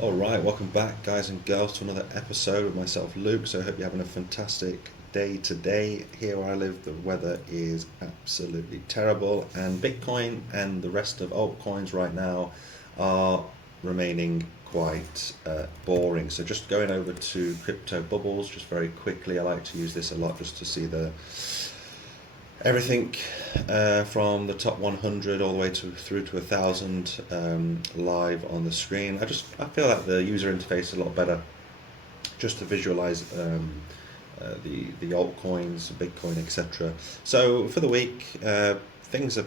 Alright, welcome back guys and girls to another episode with myself Luke. So I hope you're having a fantastic day today. Here where I live the weather is absolutely terrible, and Bitcoin and the rest of altcoins right now are remaining quite boring. So just going over to crypto bubbles just very quickly. I like to use this a lot just to see the everything from the top 100 all the way through to 1,000 live on the screen. I feel like the user interface is a lot better just to visualize the altcoins, Bitcoin, etc. So for the week, things are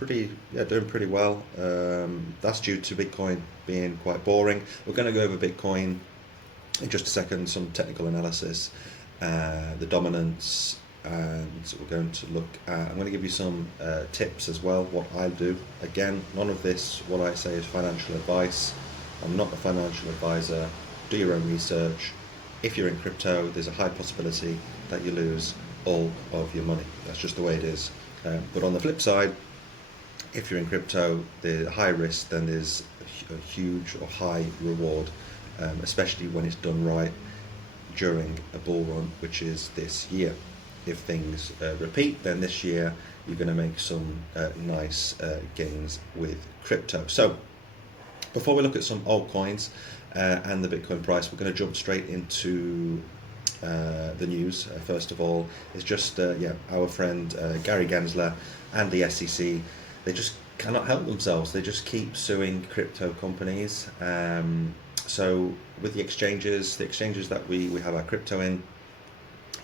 doing pretty well. That's due to Bitcoin being quite boring. We're going to go over Bitcoin in just a second, some technical analysis, the dominance, and we're going to look at, I'm going to give you some tips as well, what I do. Again, none of this, what I say, is financial advice. I'm not a financial advisor. Do your own research. If you're in crypto, there's a high possibility that you lose all of your money. That's just the way it is. But on the flip side, if you're in crypto, there's high risk, then there's a huge or high reward, especially when it's done right during a bull run, which is this year. If things repeat, then this year you're going to make some nice gains with crypto. So before we look at some altcoins and the Bitcoin price, we're going to jump straight into the news. First of all, it's just our friend Gary Gensler and the SEC. They just cannot help themselves. They just keep suing crypto companies. So with the exchanges that we have our crypto in,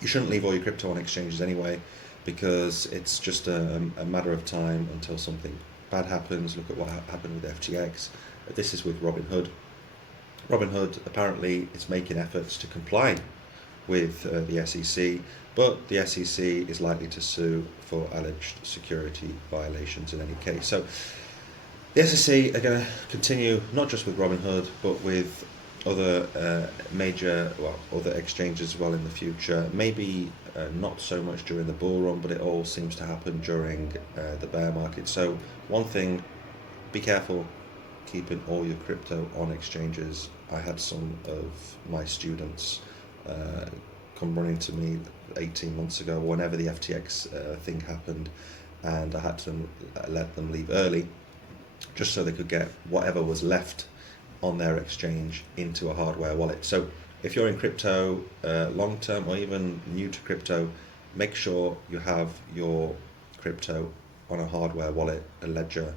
you shouldn't leave all your crypto on exchanges anyway, because it's just a matter of time until something bad happens. Look at what happened with FTX. This is with Robinhood. Robinhood apparently is making efforts to comply with the SEC, but the SEC is likely to sue for alleged security violations in any case. So the SEC are going to continue not just with Robinhood, but with other other exchanges as well in the future. Maybe not so much during the bull run, but it all seems to happen during the bear market. So one thing, be careful keeping all your crypto on exchanges. I had some of my students come running to me 18 months ago, whenever the FTX thing happened, and I had to let them leave early just so they could get whatever was left on their exchange into a hardware wallet. So if you're in crypto long term or even new to crypto, make sure you have your crypto on a hardware wallet, a ledger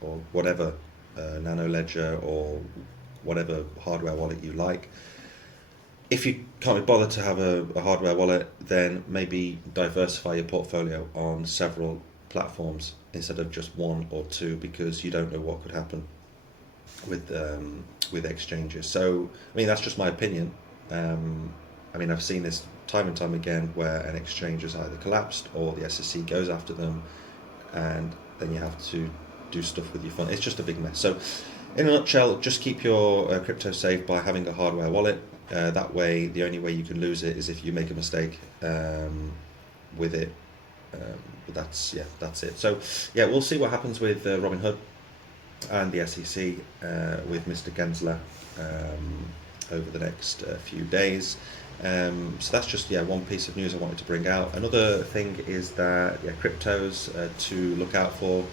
or whatever, nano ledger or whatever hardware wallet you like. If you can't be bothered to have a hardware wallet, then maybe diversify your portfolio on several platforms instead of just one or two, because you don't know what could happen with exchanges. So I mean, that's just my opinion. I mean, I've seen this time and time again where an exchange has either collapsed or the SEC goes after them, and then you have to do stuff with your fund. It's just a big mess. So in a nutshell, just keep your crypto safe by having a hardware wallet. That way, the only way you can lose it is if you make a mistake with it. But that's it. So yeah, we'll see what happens with Robinhood and the SEC with Mr. Gensler over the next few days. So that's just one piece of news I wanted to bring out. Another thing is that cryptos to look out for.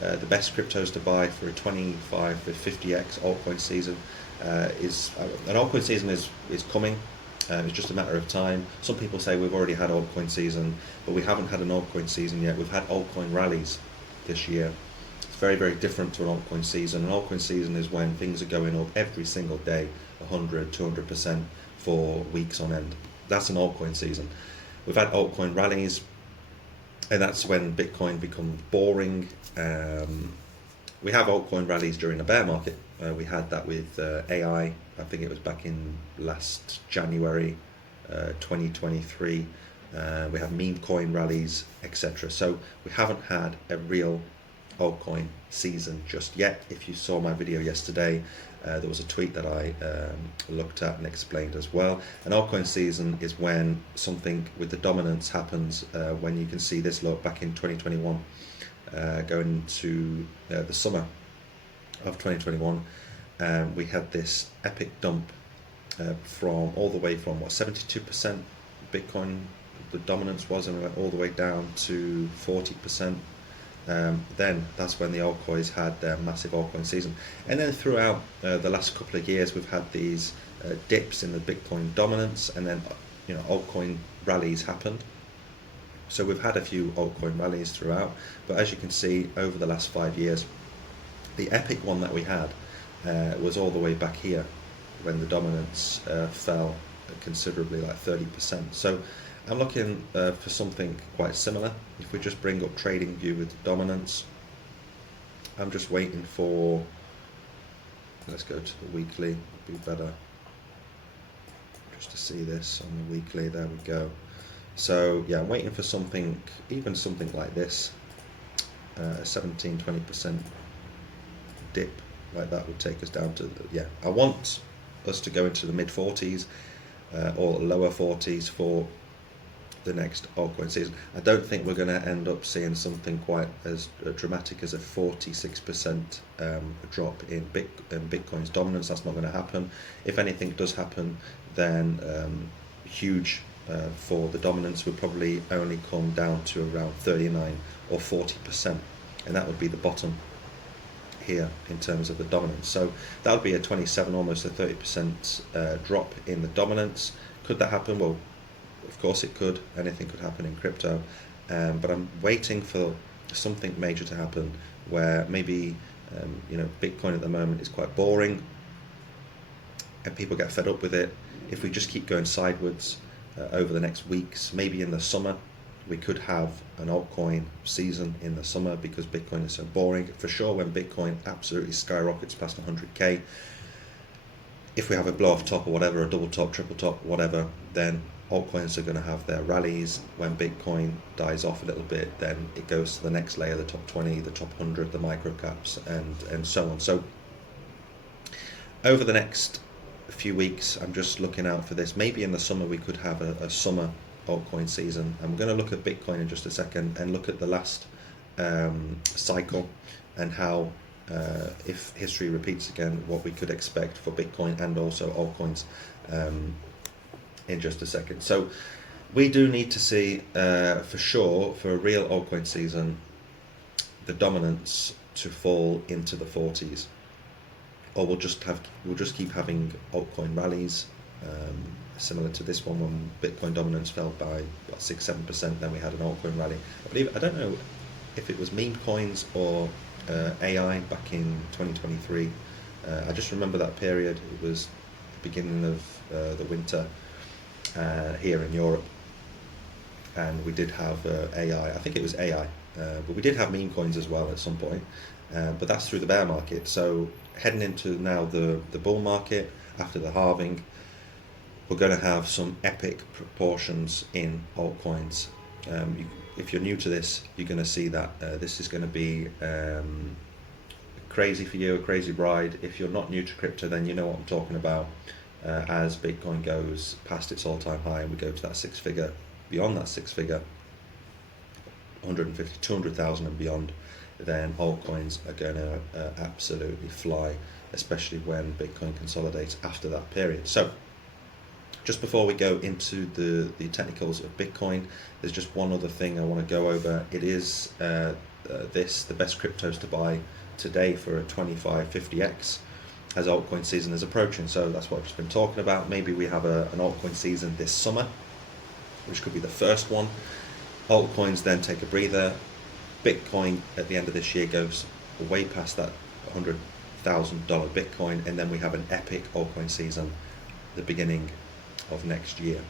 The best cryptos to buy for a 20X-40X altcoin season is an altcoin season is coming. It's just a matter of time. Some people say we've already had altcoin season, but we haven't had an altcoin season yet. We've had altcoin rallies this year. It's very, very different to an altcoin season. An altcoin season is when things are going up every single day, 100, 200% for weeks on end. That's an altcoin season. We've had altcoin rallies, and that's when Bitcoin becomes boring. We have altcoin rallies during a bear market. We had that with AI. I think it was back in last January 2023. We have meme coin rallies, etc. So we haven't had a real altcoin season just yet. If you saw my video yesterday, there was a tweet that I looked at and explained as well. An altcoin season is when something with the dominance happens, when you can see this look back in 2021, going to the summer of 2021. we had this epic dump from all the way from 72% Bitcoin the dominance was, and we went all the way down to 40%. Then that's when the altcoins had their massive altcoin season, and then throughout the last couple of years we've had these dips in the Bitcoin dominance, and then altcoin rallies happened. So we've had a few altcoin rallies throughout, but as you can see over the last 5 years, the epic one that we had was all the way back here when the dominance fell considerably, like 30%. So I'm looking for something quite similar. If we just bring up trading view with dominance, I'm just waiting for, let's go to the weekly, it'd be better just to see this on the weekly. There we go. So yeah, I'm waiting for something, even something like this, 17-20% dip like that would take us down to, I want us to go into the mid 40s or lower 40s for the next altcoin season. I don't think we're going to end up seeing something quite as dramatic as a 46% drop in Bitcoin's dominance. That's not going to happen. If anything does happen, then huge for the dominance would probably only come down to around 39 or 40%, and that would be the bottom here in terms of the dominance. So that would be a 27, almost a 30% drop in the dominance. Could that happen? Well, of course it could. Anything could happen in crypto, but I'm waiting for something major to happen where maybe Bitcoin at the moment is quite boring and people get fed up with it. If we just keep going sideways over the next weeks, maybe in the summer we could have an altcoin season in the summer, because Bitcoin is so boring. For sure, when Bitcoin absolutely skyrockets past 100k, if we have a blow off top or whatever, a double top, triple top, whatever, then altcoins are going to have their rallies. When Bitcoin dies off a little bit, then it goes to the next layer, the top 20, the top 100, the micro caps, and so on. So over the next few weeks, I'm just looking out for this. Maybe in the summer we could have a summer altcoin season. I'm going to look at Bitcoin in just a second and look at the last cycle and how, if history repeats again, what we could expect for Bitcoin and also altcoins in just a second. So we do need to see for sure, for a real altcoin season, the dominance to fall into the 40s, or we'll just keep having altcoin rallies similar to this one when Bitcoin dominance fell by 6-7%. Then we had an altcoin rally. I don't know if it was meme coins or AI back in 2023. I just remember that period. It was the beginning of the winter here in Europe, and we did have AI. I think it was AI, but we did have meme coins as well at some point. But that's through the bear market. So heading into now the bull market after the halving, we're going to have some epic proportions in altcoins. If you're new to this, you're going to see that this is going to be crazy for you, a crazy ride. If you're not new to crypto, then you know what I'm talking about. As Bitcoin goes past its all-time high and we go to that six figure, beyond that six figure, 150, 200,000 and beyond, then altcoins are going to absolutely fly, especially when Bitcoin consolidates after that period. So just before we go into the technicals of Bitcoin, there's just one other thing I want to go over. It is the best cryptos to buy today for a 20X-40X, as altcoin season is approaching. So that's what I've just been talking about. Maybe we have an altcoin season this summer, which could be the first one. Altcoins then take a breather. Bitcoin at the end of this year goes way past that $100,000 Bitcoin, and then we have an epic altcoin season the beginning of next year.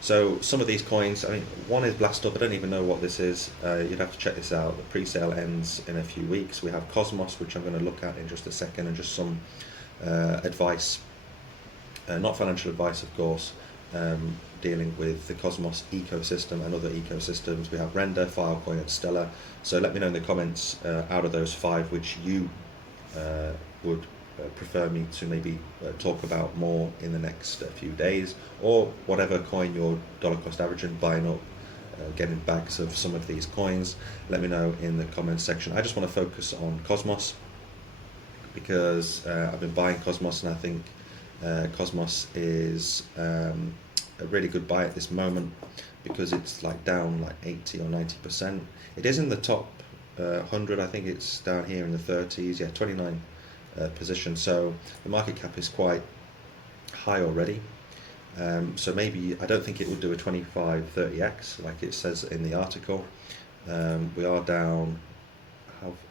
So some of these coins, one is Blast Up. I don't even know what this is. You'd have to check this out. The pre-sale ends in a few weeks. We have Cosmos, which I'm going to look at in just a second, and just some advice, not financial advice of course, dealing with the Cosmos ecosystem and other ecosystems. We have Render, Filecoin and Stellar. So let me know in the comments out of those 5 which you would prefer me to maybe talk about more in the next few days, or whatever coin you're dollar cost averaging, buying up, getting bags of some of these coins. Let me know in the comments section. I just want to focus on Cosmos. because I've been buying Cosmos, and I think Cosmos is a really good buy at this moment because it's like down like 80 or 90%. It is in the top 100. I think it's down here in the 30s. Yeah, 29 position. So the market cap is quite high already. So maybe I don't think it would do a 25-30x like it says in the article. We are down.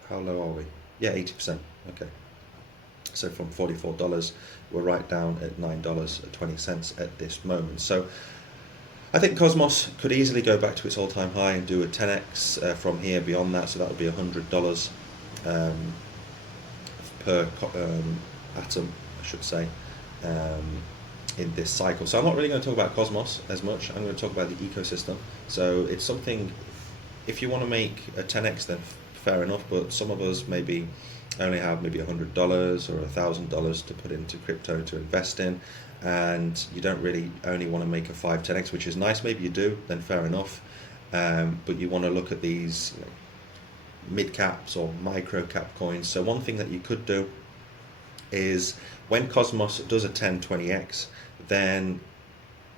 How low are we? Yeah, 80%. Okay. So from $44, we're right down at $9.20 at this moment. So I think Cosmos could easily go back to its all-time high and do a 10x from here beyond that. So that would be $100 per atom, I should say, in this cycle. So I'm not really going to talk about Cosmos as much. I'm going to talk about the ecosystem. So it's something, if you want to make a 10x, then fair enough, but some of us maybe only have maybe $100 or $1,000 to put into crypto to invest in, and you don't really only want to make a 5-10x, which is nice. Maybe you do, then fair enough, but you want to look at these mid caps or micro cap coins. So one thing that you could do is when Cosmos does a 10-20x, then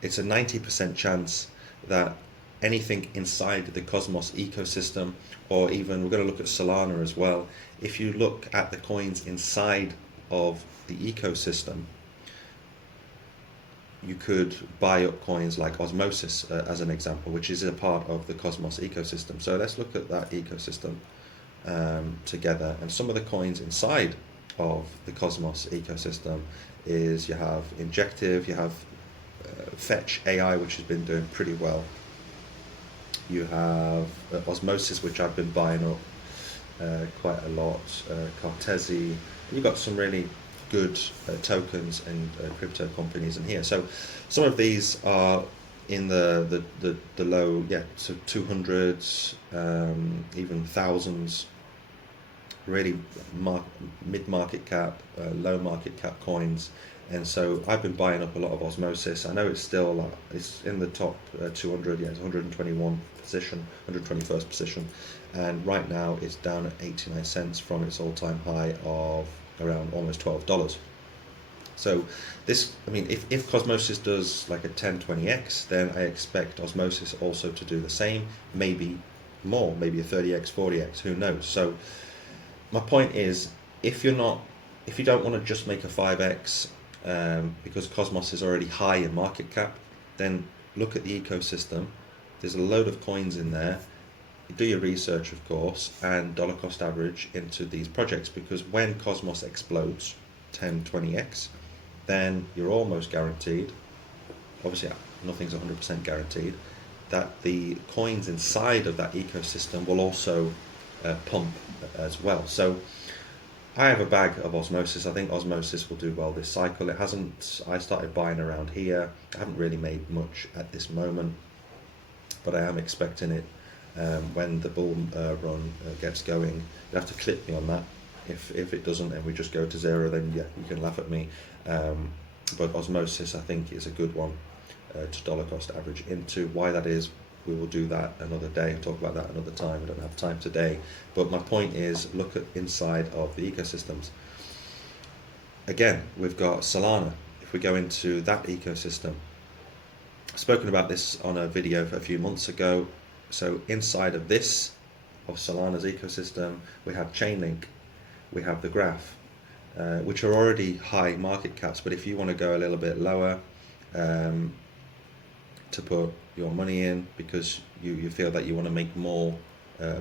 it's a 90% chance that anything inside the Cosmos ecosystem, or even we're going to look at Solana as well. If you look at the coins inside of the ecosystem, you could buy up coins like Osmosis as an example, which is a part of the Cosmos ecosystem. So let's look at that ecosystem together. And some of the coins inside of the Cosmos ecosystem is you have Injective, you have Fetch AI, which has been doing pretty well. You have Osmosis, which I've been buying up quite a lot, Cartesi. You've got some really good tokens and crypto companies in here. So some of these are in the low, yeah, so 200s, even thousands, really mid-market cap, low market cap coins. And so I've been buying up a lot of Osmosis. I know it's still it's in the top 200. Yeah, it's 121 position, 121st position, and right now it's down at 89 cents from its all-time high of around almost $12. So this, I mean, if Cosmosis does like a 10-20x, then I expect Osmosis also to do the same, maybe more, maybe a 30x, 40x, who knows. So my point is, if you don't want to just make a 5x, because Cosmos is already high in market cap, then look at the ecosystem. There's a load of coins in there. Do your research, of course, and dollar cost average into these projects, because when Cosmos explodes 10-20x, then you're almost guaranteed, obviously nothing's 100% guaranteed, that the coins inside of that ecosystem will also pump as well. So I have a bag of Osmosis. I think Osmosis will do well this cycle. It hasn't, I started buying around here. I haven't really made much at this moment, but I am expecting it when the bull run gets going. You have to clip me on that. If it doesn't and we just go to zero, then yeah, you can laugh at me. But Osmosis, I think, is a good one to dollar cost average into. Why that is, we will do that another day. I'll talk about that another time. We don't have time today. But my point is, look at inside of the ecosystems. Again, we've got Solana. If we go into that ecosystem, I've spoken about this on a video a few months ago. So inside of this, of Solana's ecosystem, we have Chainlink, we have the Graph, which are already high market caps. But if you want to go a little bit lower, to put your money in because you feel that you want to make more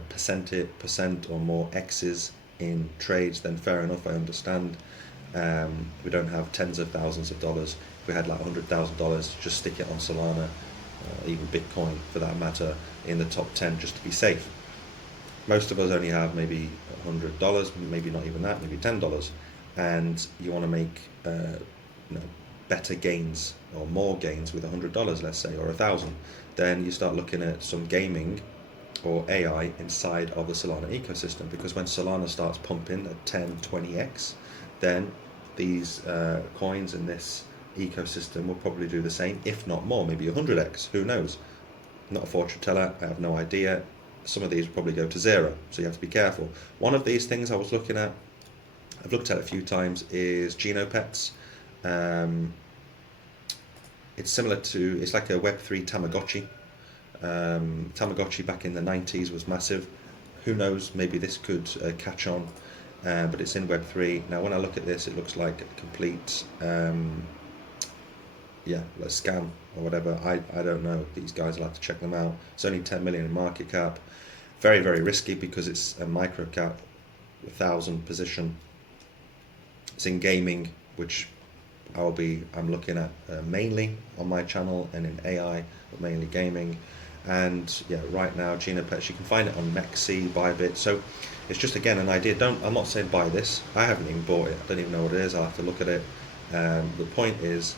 percent or more X's in trades, then fair enough, I understand. We don't have tens of thousands of dollars. If we had like $100,000, just stick it on Solana, even Bitcoin for that matter, in the top 10 just to be safe. Most of us only have maybe $100, maybe not even that, maybe $10, and you want to make better gains or more gains with $100, let's say, or 1,000. Then you start looking at some gaming or AI inside of the Solana ecosystem, because when Solana starts pumping at 10-20x, then these coins in this ecosystem will probably do the same, if not more, maybe 100x, who knows. I'm not a fortune teller, I have no idea. Some of these will probably go to zero, so you have to be careful. One of these things I was looking at I've looked at it a few times, is Genopets. It's similar to, it's like a Web3 Tamagotchi. Tamagotchi back in the 90s was massive. Who knows, maybe this could catch on, but it's in Web3. Now when I look at this, it looks like a complete, yeah, a scam or whatever. I don't know. These guys, I'll have to check them out. It's only 10 million in market cap. Very, very risky because it's a micro cap, 1,000 position. It's in gaming, which I'm looking at mainly on my channel, and in AI, but mainly gaming. And yeah, right now Genopets, you can find it on Mexi, Bybit. So it's just, again, an idea. I'm not saying buy this. I haven't even bought it. I don't even know what it is. I'll have to look at it. The point is,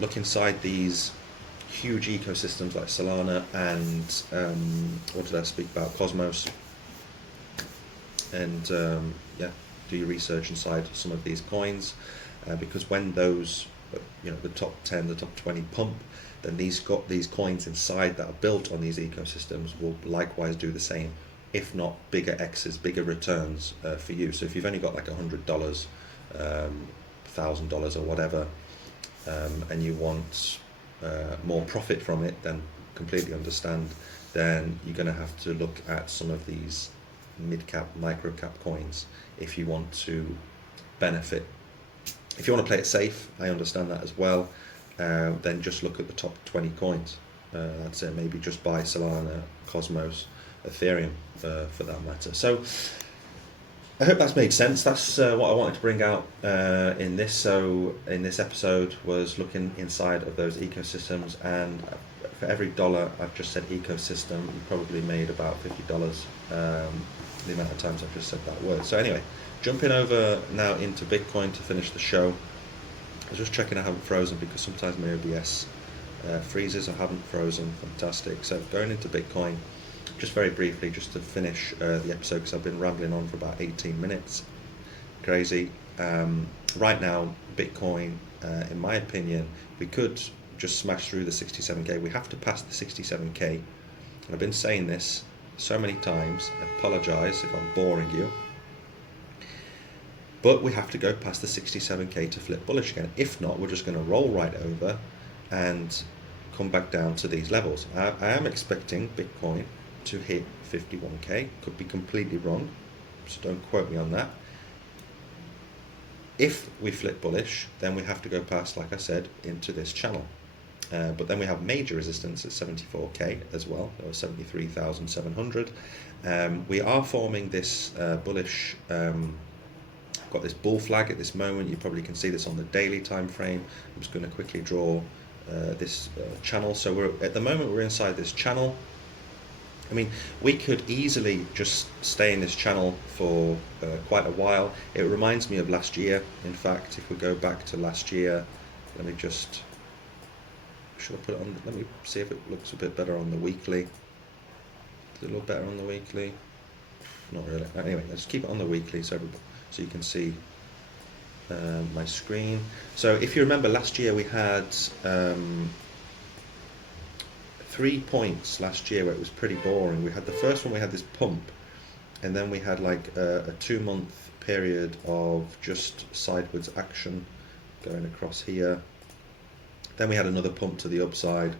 look inside these huge ecosystems like Solana and what did I speak about? Cosmos. And yeah, do your research inside some of these coins, because when those, the top 10, the top 20 pump, then these coins inside that are built on these ecosystems will likewise do the same, if not bigger X's, bigger returns for you. So if you've only got like $100, $1,000 or whatever, and you want more profit from it, then completely understand. Then you're going to have to look at some of these mid-cap, micro-cap coins if you want to benefit. If you want to play it safe, I understand that as well. Then just look at the top 20 coins. That's it. Maybe just buy Solana, Cosmos, Ethereum for that matter. So I hope that's made sense. That's what I wanted to bring out in this. So in this episode was looking inside of those ecosystems, and for every dollar I've just said ecosystem, you probably made about $50. The amount of times I've just said that word. So anyway, jumping over now into Bitcoin to finish the show. I was just checking I haven't frozen, because sometimes my OBS freezes. I haven't frozen. Fantastic. So going into Bitcoin, just very briefly, just to finish the episode, because I've been rambling on for about 18 minutes. Crazy. Right now, Bitcoin, in my opinion, we could just smash through the 67k. We have to pass the 67k. And I've been saying this so many times. I apologize if I'm boring you. But we have to go past the 67k to flip bullish again. If not, we're just going to roll right over and come back down to these levels. I am expecting Bitcoin to hit 51k. Could be completely wrong, so don't quote me on that. If we flip bullish, then we have to go past, like I said, into this channel. But then we have major resistance at 74k as well, or 73,700. We are forming this bullish. Got this bull flag at this moment. You probably can see this on the daily time frame. I'm just going to quickly draw this channel. So at the moment we're inside this channel. I mean, we could easily just stay in this channel for quite a while. It reminds me of last year. In fact, if we go back to last year, let me just, should I put it on, let me see if it looks a bit better on the weekly. Does it look better on the weekly? Not really. Anyway, let's keep it on the weekly so you can see my screen. So if you remember last year, we had 3 points last year where it was pretty boring. We had the first one, we had this pump, and then we had like a 2-month period of just sideways action going across here. Then we had another pump to the upside.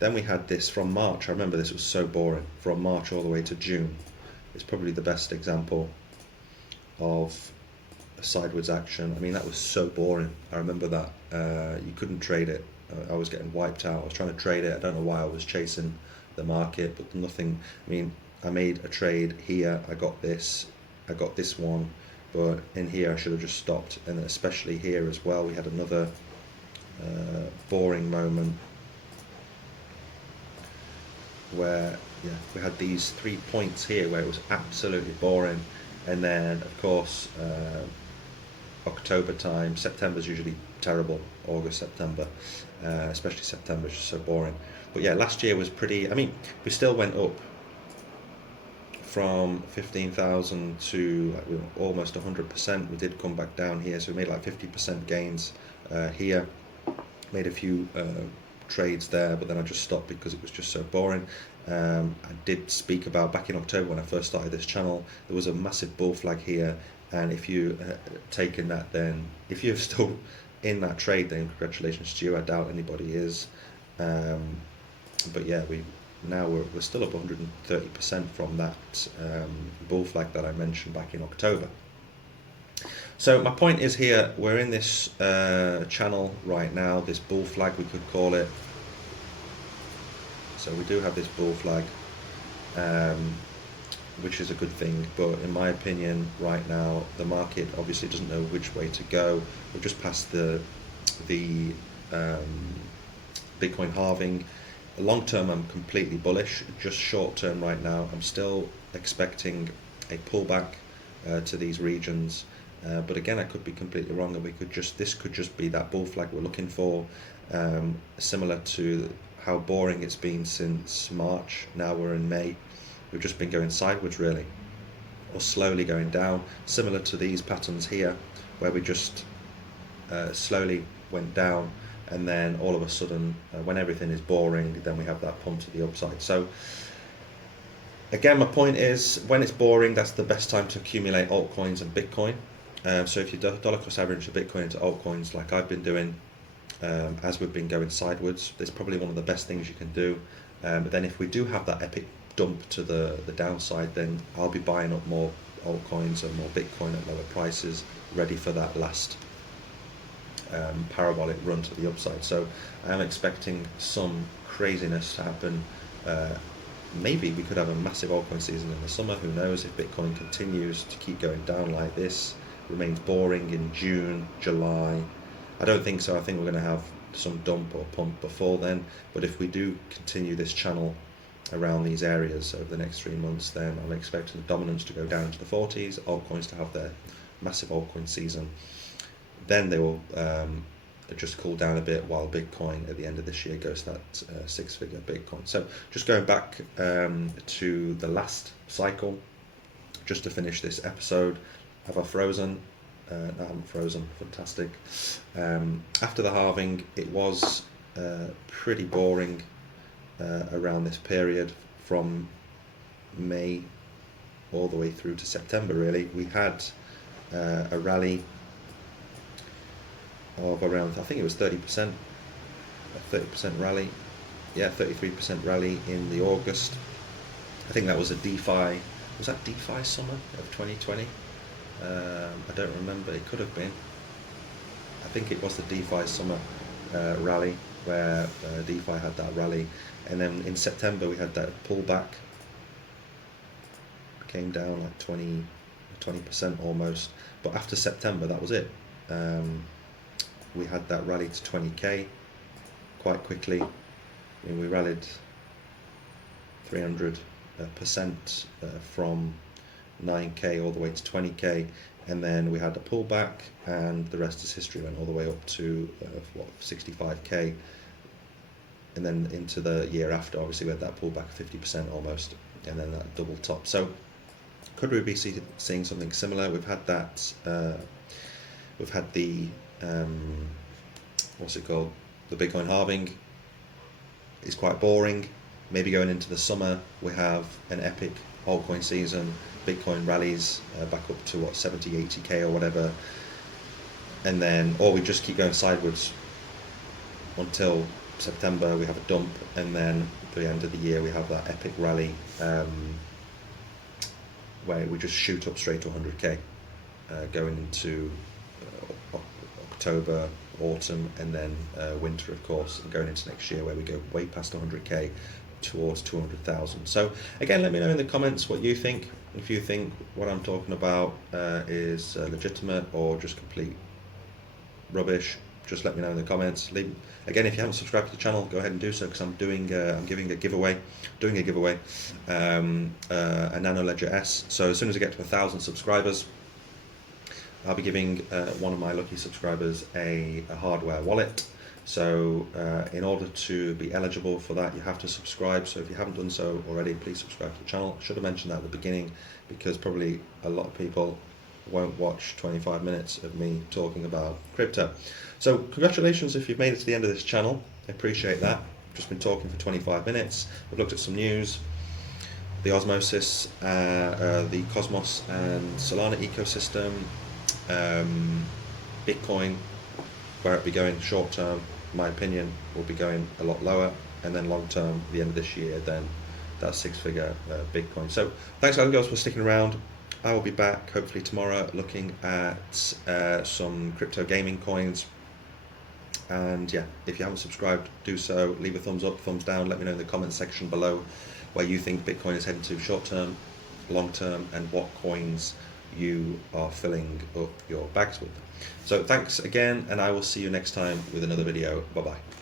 Then we had this from March. I remember this was so boring. From March all the way to June. It's probably the best example of a sideways action. I mean, that was so boring. I remember that. You couldn't trade it. I was getting wiped out. I was trying to trade it. I don't know why I was chasing the market, but nothing. I mean, I made a trade here. I got this one, but in here I should have just stopped. And especially here as well, we had another boring moment where we had these 3 points here where it was absolutely boring. And then of course October time, September's usually terrible. August, September, especially September is just so boring. But yeah, last year was pretty, I mean, we still went up from 15,000 to like, almost 100%. We did come back down here, so we made like 50% gains here. Made a few trades there, but then I just stopped because it was just so boring. I did speak about back in October when I first started this channel, there was a massive bull flag here, And if you taken that, then if you're still in that trade, then congratulations to you. I doubt anybody is. But yeah, we're still up 130% from that bull flag that I mentioned back in October. So my point is here, we're in this channel right now, this bull flag we could call it. So we do have this bull flag, which is a good thing, but in my opinion right now the market obviously doesn't know which way to go. We've just passed the Bitcoin halving. Long term I'm completely bullish. Just short term right now I'm still expecting a pullback to these regions, but again I could be completely wrong, and this could just be that bull flag we're looking for, similar to how boring it's been since March. Now we're in May, we've just been going sideways really, or slowly going down, similar to these patterns here where we just slowly went down, and then all of a sudden when everything is boring, then we have that pump to the upside. So again, my point is, when it's boring, that's the best time to accumulate altcoins and Bitcoin. So if you dollar cost average the Bitcoin into altcoins like I've been doing, as we've been going sideways, it's probably one of the best things you can do. But then if we do have that epic dump to the downside, then I'll be buying up more altcoins and more Bitcoin at lower prices, ready for that last parabolic run to the upside. So I'm expecting some craziness to happen. Maybe we could have a massive altcoin season in the summer, who knows, if Bitcoin continues to keep going down like this, remains boring in June, July. I don't think so. I think we're going to have some dump or pump before then, but if we do continue this channel around these areas over the next 3 months, then I'm expecting the dominance to go down to the 40s, altcoins to have their massive altcoin season. Then they will just cool down a bit, while Bitcoin at the end of this year goes to that six-figure Bitcoin. So just going back to the last cycle, just to finish this episode, have I frozen? No, I haven't frozen. Fantastic. After the halving, it was pretty boring around this period from May all the way through to September really. We had a rally of around, I think it was 30%, a 30% rally, yeah, 33% rally in the August. I think that was a DeFi, was that DeFi summer of 2020? I don't remember, it could have been. I think it was the DeFi summer rally where DeFi had that rally, and then in September we had that pullback, came down like 20% almost, but after September that was it. We had that rally to 20k quite quickly. I mean, we rallied 300% from 9k all the way to 20k, and then we had a pullback, and the rest is history. Went all the way up to 65k, and then into the year after, obviously we had that pullback 50% almost, and then that double top. So could we be seeing something similar? We've had that. We've had the what's it called? The Bitcoin halving is quite boring. Maybe going into the summer we have an epic altcoin season. Bitcoin rallies back up to what, 70, 80k or whatever, and then, or we just keep going sideways until September. We have a dump, and then at the end of the year we have that epic rally where we just shoot up straight to 100k, going into October, autumn, and then winter, of course, and going into next year where we go way past 100k towards 200,000. So again, let me know in the comments what you think. If you think what I'm talking about is legitimate or just complete rubbish, just let me know in the comments. Again, if you haven't subscribed to the channel, go ahead and do so, because I'm giving a giveaway, a Nano Ledger S. So as soon as I get to 1,000 subscribers, I'll be giving one of my lucky subscribers a hardware wallet. So in order to be eligible for that, you have to subscribe. So if you haven't done so already, please subscribe to the channel. I should have mentioned that at the beginning, because probably a lot of people won't watch 25 minutes of me talking about crypto. So congratulations if you've made it to the end of this channel. I appreciate that. I've just been talking for 25 minutes. I've looked at some news. the Osmosis, the Cosmos and Solana ecosystem, Bitcoin, where it'll be going short term, in my opinion, will be going a lot lower, and then long term, the end of this year, then that six-figure Bitcoin. So thanks guys and girls for sticking around. I will be back hopefully tomorrow looking at some crypto gaming coins. And yeah, if you haven't subscribed, do so. Leave a thumbs up, thumbs down. Let me know in the comment section below where you think Bitcoin is heading to short term, long term, and what coins you are filling up your bags with. So thanks again, and I will see you next time with another video. Bye bye.